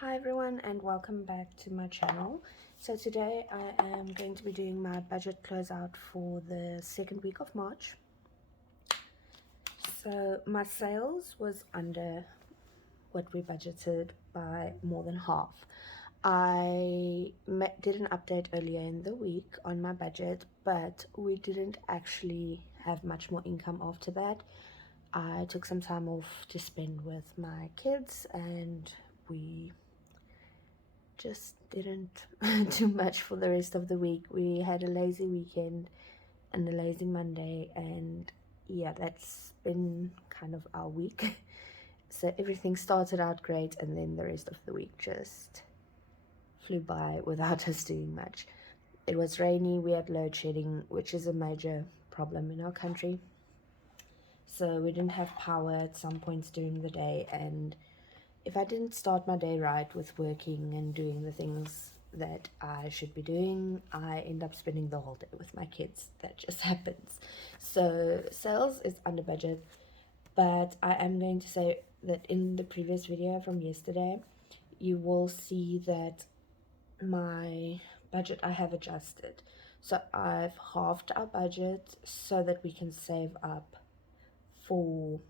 Hi everyone and welcome back to my channel. So today I am going to be doing my budget closeout for the second week of March. So my sales was under what we budgeted by more than half. I did an update earlier in the week on my budget, but we didn't actually have much more income after that. I took some time off to spend with my kids and we just didn't do much for the rest of the week. We had a lazy weekend and a lazy Monday, and yeah, that's been kind of our week. So everything started out great, and then the rest of the week just flew by without us doing much. It was rainy, we had load shedding, which is a major problem in our country. So we didn't have power at some points during the day, and if I didn't start my day right with working and doing the things that I should be doing, I end up spending the whole day with my kids. That just happens. So sales is under budget, but I am going to say that in the previous video from yesterday, you will see that my budget I have adjusted. So I've halved our budget so that we can save up for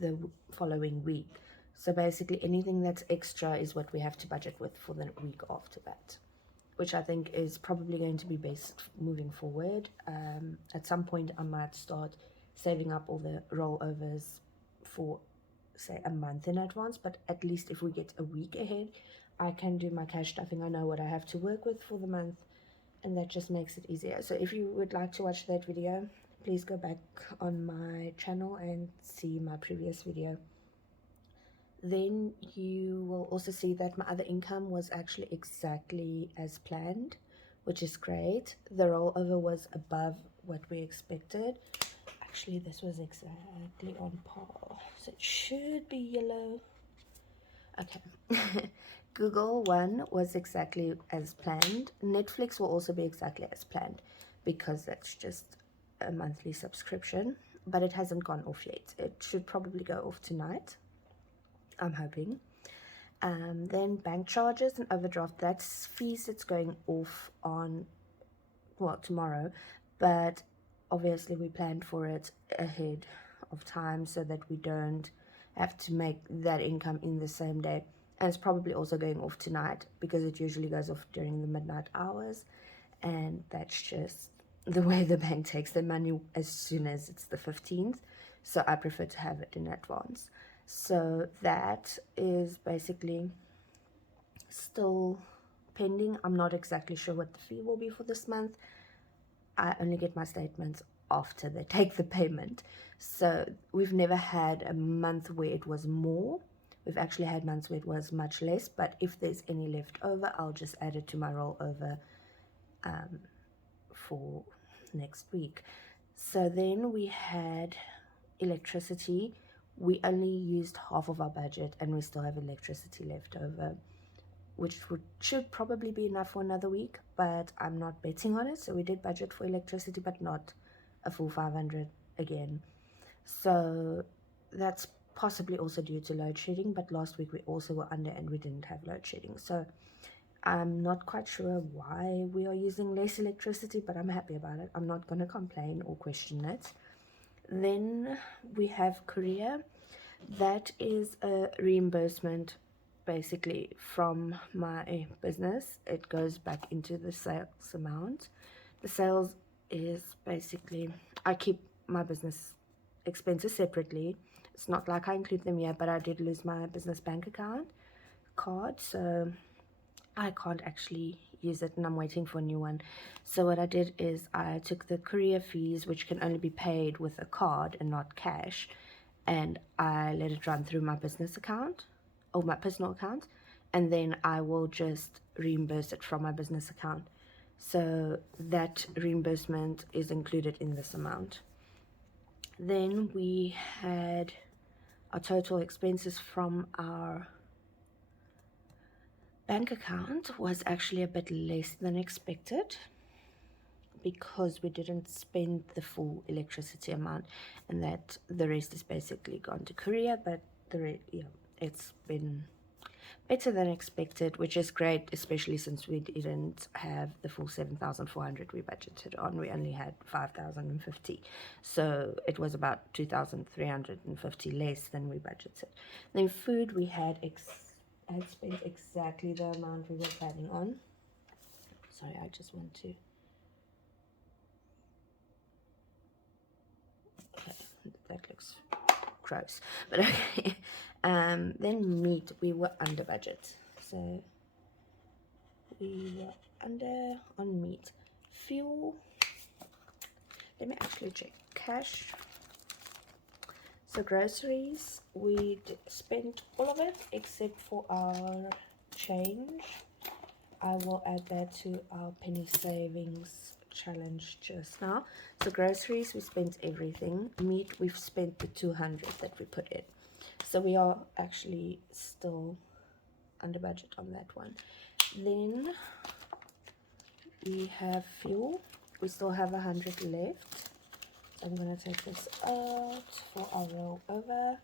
the following week. So basically anything that's extra is what we have to budget with for the week after that, which I think is probably going to be best moving forward. At some point I might start saving up all the rollovers for say a month in advance, but at least if we get a week ahead, I can do my cash stuffing. I know what I have to work with for the month, and that just makes it easier. So if you would like to watch that video, please go back on my channel and see my previous video. Then you will also see that my other income was actually exactly as planned, which is great. The rollover was above what we expected. Actually, this was exactly on par, so it should be yellow. Okay. Google One was exactly as planned. Netflix will also be exactly as planned because that's just a monthly subscription, but it hasn't gone off yet. It should probably go off tonight, I'm hoping. Then bank charges and overdraft, that's fees that's going off on, well, tomorrow, but obviously we planned for it ahead of time so that we don't have to make that income in the same day. And it's probably also going off tonight because it usually goes off during the midnight hours, and that's just the way the bank takes their money as soon as it's the 15th. So I prefer to have it in advance. So that is basically still pending. I'm not exactly sure what the fee will be for this month. I only get my statements after they take the payment. So we've never had a month where it was more. We've actually had months where it was much less, but if there's any left over, I'll just add it to my rollover for next week. So then we had electricity. We only used half of our budget and we still have electricity left over, which should probably be enough for another week, but I'm not betting on it. So we did budget for electricity, but not a full 500 again. So that's possibly also due to load shedding, but last week we also were under and we didn't have load shedding. So I'm not quite sure why we are using less electricity, but I'm happy about it. I'm not going to complain or question it. Then we have courier. That is a reimbursement basically from my business. It goes back into the sales amount. The sales is basically, I keep my business expenses separately. It's not like I include them here, but I did lose my business bank account card, so I can't actually use it and I'm waiting for a new one. So what I did is I took the courier fees, which can only be paid with a card and not cash, and I let it run through my business account or my personal account, and then I will just reimburse it from my business account. So that reimbursement is included in this amount. Then we had our total expenses from our bank account was actually a bit less than expected because we didn't spend the full electricity amount, and that the rest is basically gone to courier, but it's been better than expected, which is great, especially since we didn't have the full 7,400 we budgeted on. We only had 5,050, so it was about 2,350 less than we budgeted. Then food, we had spent exactly the amount we were planning on. Sorry, I just want to, okay, that looks gross, but okay. Then meat, we were under budget, so we were under on meat. Fuel, let me actually check. Cash, so groceries, we spent all of it except for our change. I will add that to our penny savings challenge just now. So groceries, we spent everything. Meat, we've spent the 200 that we put in, so we are actually still under budget on that one. Then we have fuel, we still have 100 left, so I'm going to take this out for our rollover,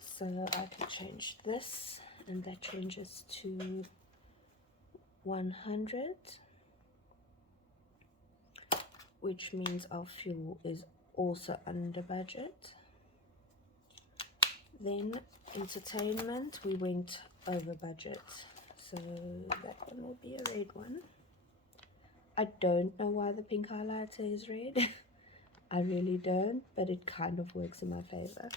so I can change this, and that changes to 100, which means our fuel is also under budget. Then entertainment, we went over budget, so that one will be a red one. I don't know why the pink highlighter is red. I really don't, but it kind of works in my favor.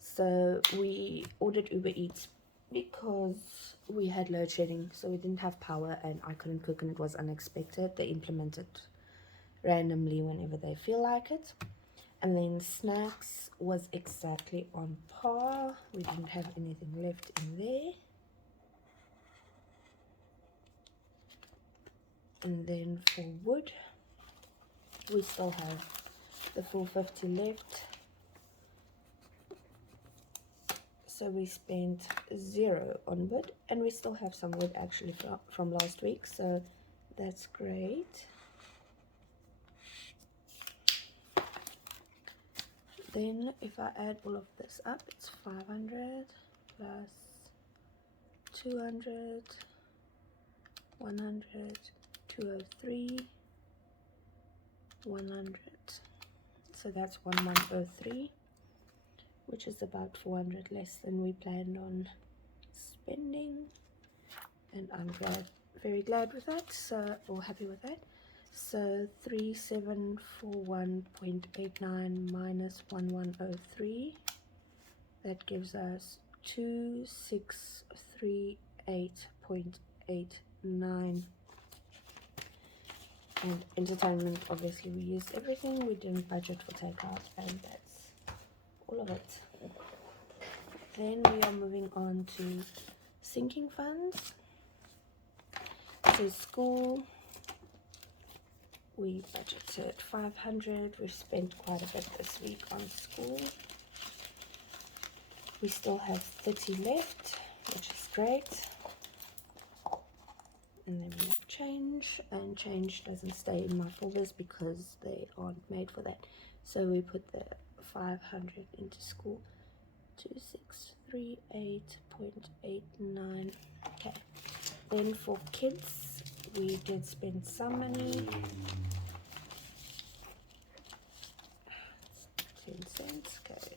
So we ordered Uber Eats because we had load shedding, so we didn't have power and I couldn't cook, and it was unexpected. They implement it randomly whenever they feel like it. And then snacks was exactly on par. We didn't have anything left in there. And then for wood, we still have the full 50 left, so we spent 0 on wood, and we still have some wood actually from last week, so that's great. Then if I add all of this up, it's 500 plus 200, 100, 203, 100, so that's 1103, which is about 400 less than we planned on spending, and I'm very glad with that, so, or happy with that. So 3741.89 minus 1103, that gives us 2638.89. And entertainment, obviously we used everything, we didn't budget for takeout, and that's all of it. Then we are moving on to sinking funds. So school, we budgeted 500. We've spent quite a bit this week on school. We still have 30 left, which is great. And then we have change, and change doesn't stay in my folders because they aren't made for that. So we put the 500 into school. 2638.89. Okay. Then for kids, we did spend some money. 10 cents. Okay.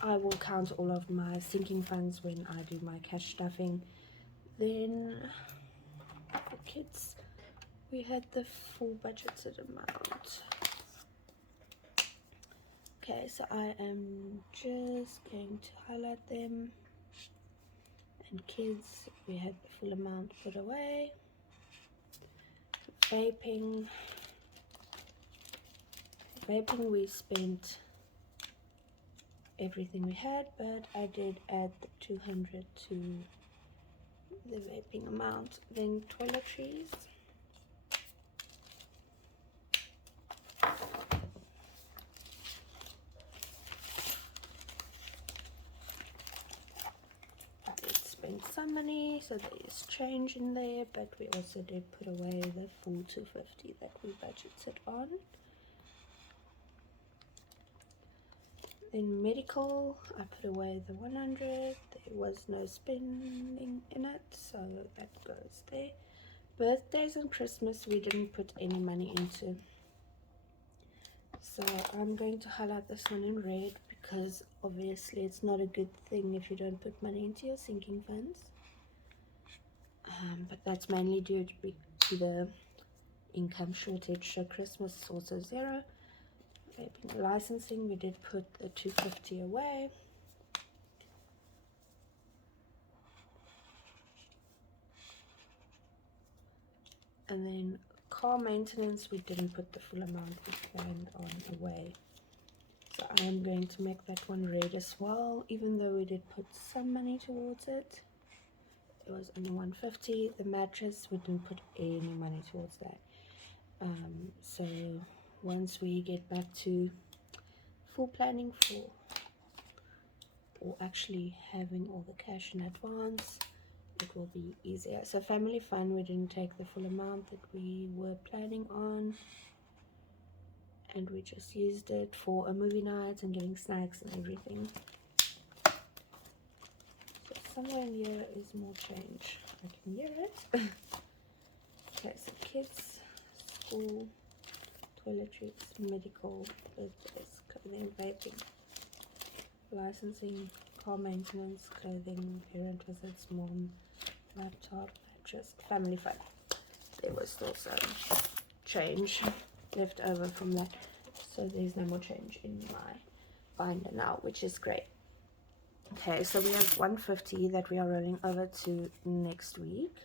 I will count all of my sinking funds when I do my cash stuffing. Then for kids, we had the full budgeted amount. Okay, so I am just going to highlight them. And kids, we had the full amount put away. Vaping, we spent everything we had, but I did add the 200 to the vaping amount. Then toiletries, I did spend some money, so there is change in there, but we also did put away the full 250 that we budgeted on. Then medical, I put away the 100. There was no spending in it, so that goes there. Birthdays and Christmas, we didn't put any money into. So I'm going to highlight this one in red because obviously it's not a good thing if you don't put money into your sinking funds. But that's mainly due to the income shortage. So Christmas is also 0. Vaping licensing, we did put the 250 away. And then car maintenance, we didn't put the full amount we planned on away. So I'm going to make that one red as well, even though we did put some money towards it. It was only 150. The mattress, we didn't put any money towards that. So once we get back to full planning for, or actually having all the cash in advance, it will be easier. So family fun, we didn't take the full amount that we were planning on, and we just used it for a movie night and getting snacks and everything. So somewhere in here is more change. I can hear it. Okay, so kids, school, toiletries, medical, birthdays, clothing, vaping, licensing, car maintenance, clothing, parent visits, mom, laptop, mattress, family fun. There was still some change left over from that, so there's no more change in my binder now, which is great. Okay, so we have 150 that we are rolling over to next week,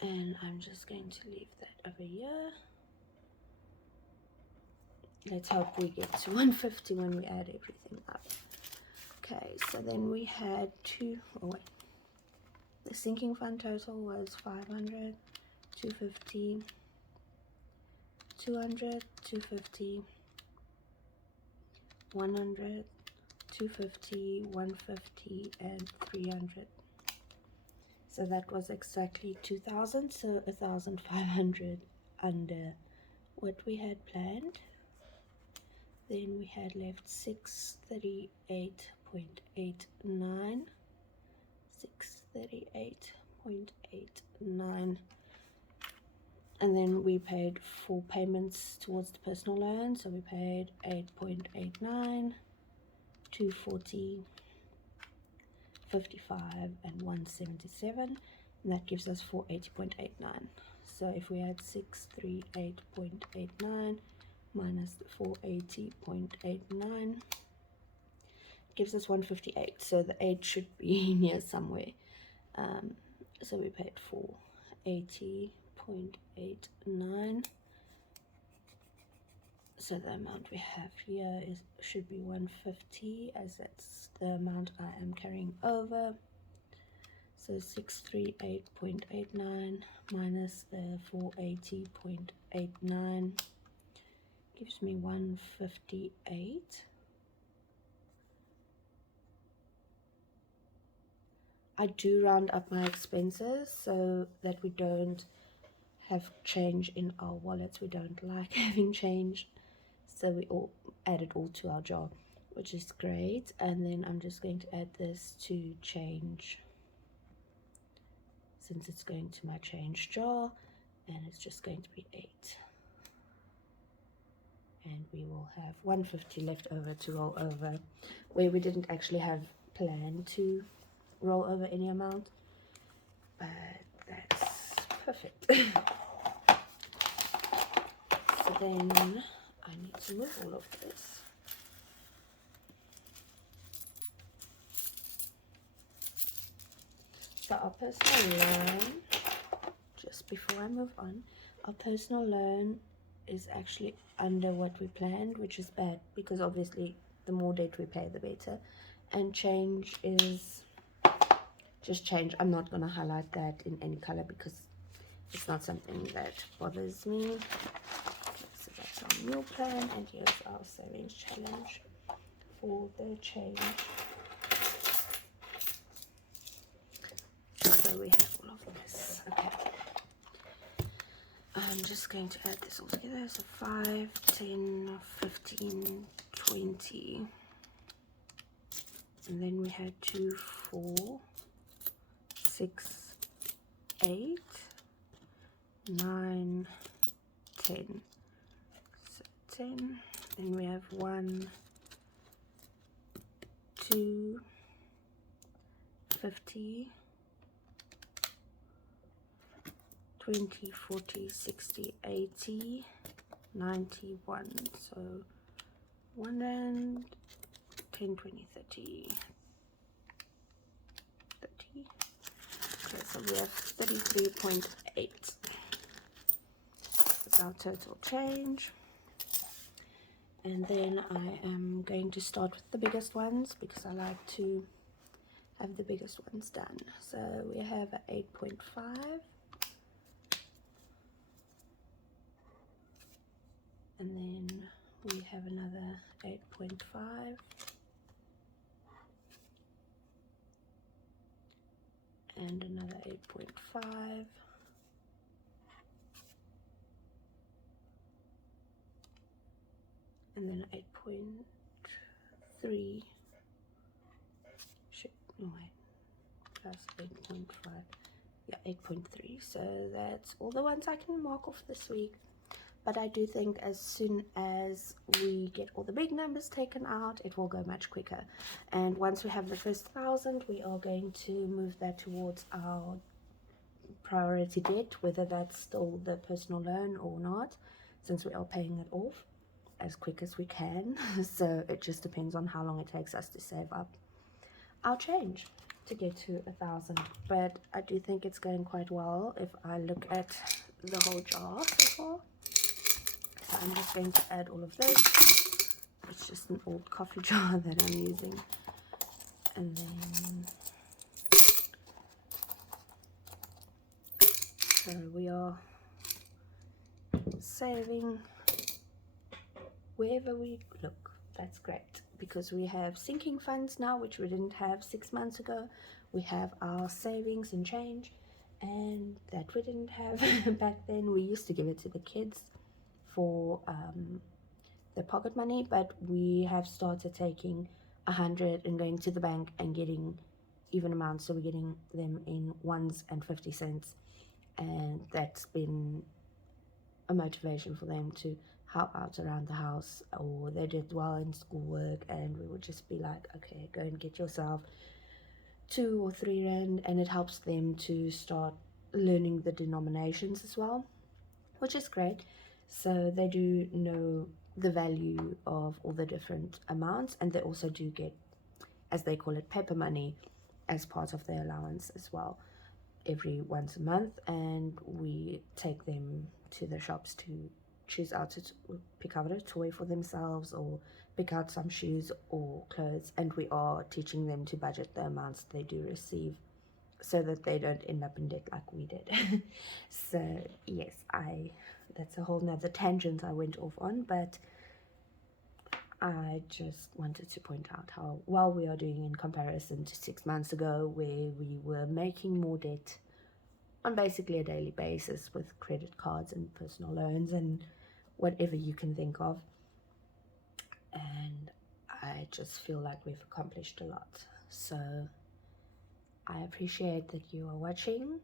and I'm just going to leave that over here. Let's hope we get to 150 when we add everything up. Okay, so then we had the sinking fund total was 500, 250, 200, 250, 100, 250, 150, and 300. So that was exactly 2,000, so 1,500 under what we had planned. Then we had left 638.89, 638.89, and then we paid 4 payments towards the personal loan. So we paid 8.89, 240, 55, and 177, and that gives us 480.89. So if we add 638.89 minus the 480.89 gives us 158. So the 8 should be in here somewhere. So we paid 480.89. So the amount we have here should be 150, as that's the amount I am carrying over. So 638.89 minus the 480.89 gives me 158. I do round up my expenses so that we don't have change in our wallets. We don't like having change, so we all add it all to our jar, which is great. And then I'm just going to add this to change, since it's going to my change jar, and it's just going to be 8. And we will have 150 left over to roll over, where we didn't actually have planned to roll over any amount, but that's perfect. So then I need to move all of this. So our personal loan, just before I move on, our personal loan is actually under what we planned, which is bad because obviously the more debt we pay, the better. And change is just change. I'm not going to highlight that in any color because it's not something that bothers me. So that's our meal plan, and here's our savings challenge for the change. So we have all of this. Okay. I'm just going to add this all together. So 5, 10, 15, 20. And then we had 2, 4, 6, 8, 9, 10. So 10. Then we have 1, 2, 50, 20, 40, 60, 80, 91. So 1 rand, 10, 20, 30, 30. Okay, so we have 33.8. That's our total change. And then I am going to start with the biggest ones because I like to have the biggest ones done. So we have 8.5. And then we have another 8.5. And another 8.5. And then 8.3. No wait, plus 8.5. Yeah, 8.3. So that's all the ones I can mark off this week. But I do think as soon as we get all the big numbers taken out, it will go much quicker. And once we have the first 1,000, we are going to move that towards our priority debt, whether that's still the personal loan or not, since we are paying it off as quick as we can. So it just depends on how long it takes us to save up our change to get to 1,000. But I do think it's going quite well if I look at the whole jar so far. So I'm just going to add all of this. It's just an old coffee jar that I'm using. And then, so we are saving wherever we look. That's great because we have sinking funds now, which we didn't have 6 months ago. We have our savings and change, and that we didn't have back then. We used to give it to the kids for the pocket money, but we have started taking 100 and going to the bank and getting even amounts, so we're getting them in 1s and 50 cents, and that's been a motivation for them to help out around the house, or they did well in schoolwork, and we would just be like, okay, go and get yourself 2 or 3 rand, and it helps them to start learning the denominations as well, which is great. So they do know the value of all the different amounts, and they also do get, as they call it, paper money as part of their allowance as well, every once a month. And we take them to the shops to choose out to pick out a toy for themselves or pick out some shoes or clothes, and we are teaching them to budget the amounts they do receive so that they don't end up in debt like we did. So yes, that's a whole nother tangent I went off on, but I just wanted to point out how well we are doing in comparison to 6 months ago, where we were making more debt on basically a daily basis with credit cards and personal loans and whatever you can think of. And I just feel like we've accomplished a lot. So I appreciate that you are watching,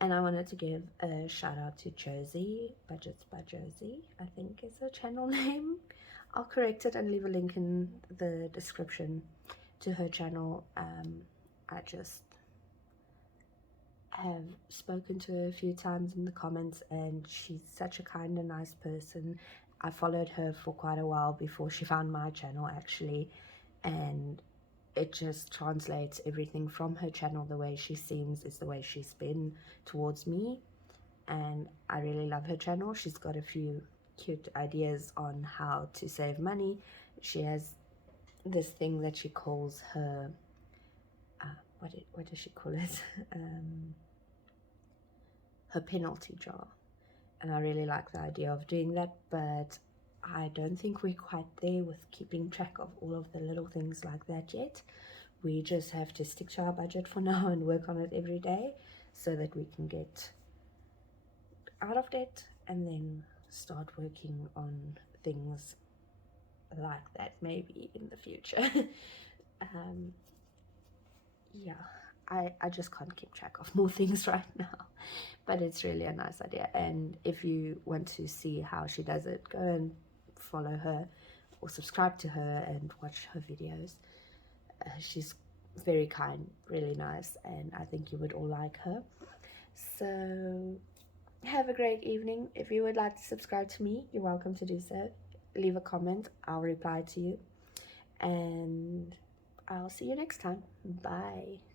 and I wanted to give a shout out to Josie, Budgets by Josie, I think is her channel name. I'll correct it and leave a link in the description to her channel. I just have spoken to her a few times in the comments, and she's such a kind and nice person. I followed her for quite a while before she found my channel actually, and it just translates everything from her channel. The way she seems is the way she's been towards me, and I really love her channel. She's got a few cute ideas on how to save money. She has this thing that she calls her what does she call it? Her penalty jar, and I really like the idea of doing that, but I don't think we're quite there with keeping track of all of the little things like that yet. We just have to stick to our budget for now and work on it every day so that we can get out of debt and then start working on things like that maybe in the future. um, yeah, I just can't keep track of more things right now, but it's really a nice idea. And if you want to see how she does it, go and follow her or subscribe to her and watch her videos. She's very kind, really nice, and I think you would all like her. So have a great evening. If you would like to subscribe to me, you're welcome to do so. Leave a comment, I'll reply to you, and I'll see you next time. Bye.